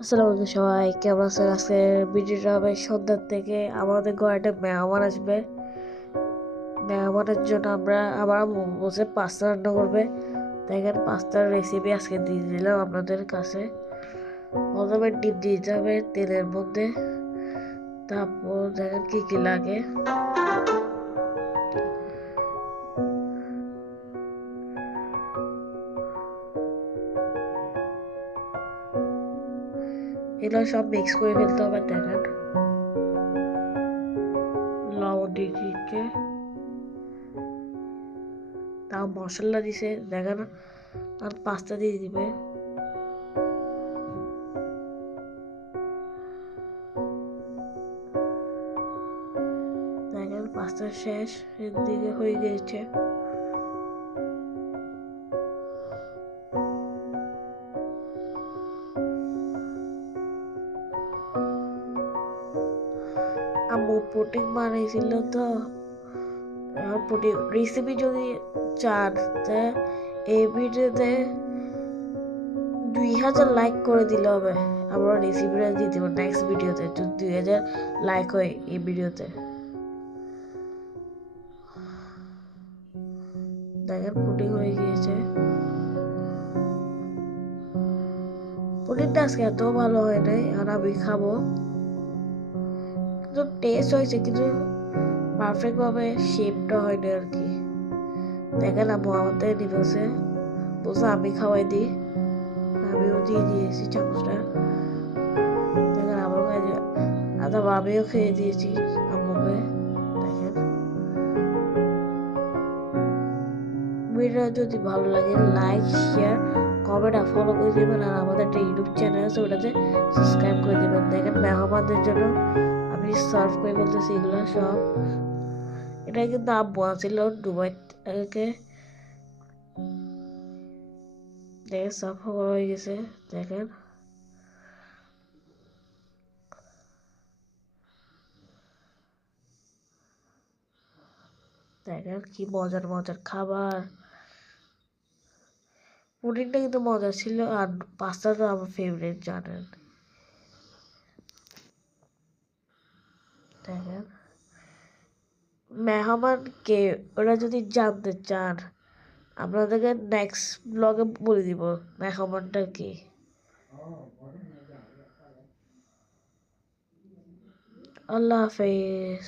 আসসালামু আলাইকুম সবাই, কেমন আছেন? আজকের ভিডিওটা হবে সন্ধ্যার থেকে আমাদের ঘরে একটা মেহমান আসবে। মেহমানের জন্য আমরা আবার বসে পাস্তা রান্না করবে। দেখেন পাস্তার রেসিপি আজকে দিয়ে দিলাম আপনাদের কাছে। প্রথমে ডিম দিয়ে দিতে হবে তেলের মধ্যে, তারপর দেখেন কি কি লাগে। এগুলো সব মিক্স করে ফেলতে হবে। দেখেন লবণ দিয়ে দিচ্ছে, তাও মশলা দিছে দেখেন, আর পাস্তা দিয়ে দিবে। দেখেন পাস্তা শেষ, এর দিকে হয়ে গেছে। আম্মু পুডিং বানাইছিল তো, পুডিং রেসিপি যদি চান এই ভিডিওতে 2000 লাইক করে দিলে হবে। আমরা রেসিপিটা দিয়ে দেবো নেক্সট ভিডিওতে যদি 2000 লাইক হয় এই ভিডিওতে। দেখেন পুডিং হয়ে গিয়েছে। পুডিংটা আজকে এত ভালো হয় নাই, আর আমি খাবো, কিন্তু টেস্ট হয়েছে, কিন্তু পারফেক্ট ভাবে শেপটা হয়নি আর কি। দেখেন আম্মু আমাদের নিবেছে, বলছে আমি খাওয়াই দিই, আমিও দিয়ে দিয়েছি চামচটা। দেখেন আমার কাছে আদা আমিও খেয়ে দিয়েছি আম্মুকে। দেখেন ভিডিও যদি ভালো লাগে লাইক শেয়ার কমেন্ট আর ফলো করে দেবেন, আর আমাদের একটা ইউটিউব চ্যানেল আছে ওটাতে সাবস্ক্রাইব করে দেবেন। দেখেন মেহমানদের জন্য আমি সার্ভ করে বলতেছি এগুলো সব। এটা কিন্তু আব্বু ছিল দুবাই থেকে। দেখেন সব হয়ে গেছে। দেখেন দেখেন কি মজার মজার খাবার। পুডিংটা কিন্তু মজা ছিল, আর পাস্তা তো আমার ফেভারিট জানেন। দেখেন মেহমান কে ওরা যদি জানতে চান আপনাদেরকে নেক্সট ব্লগে বলে দিব মেহমানটা কি। আল্লাহ হাফেজ।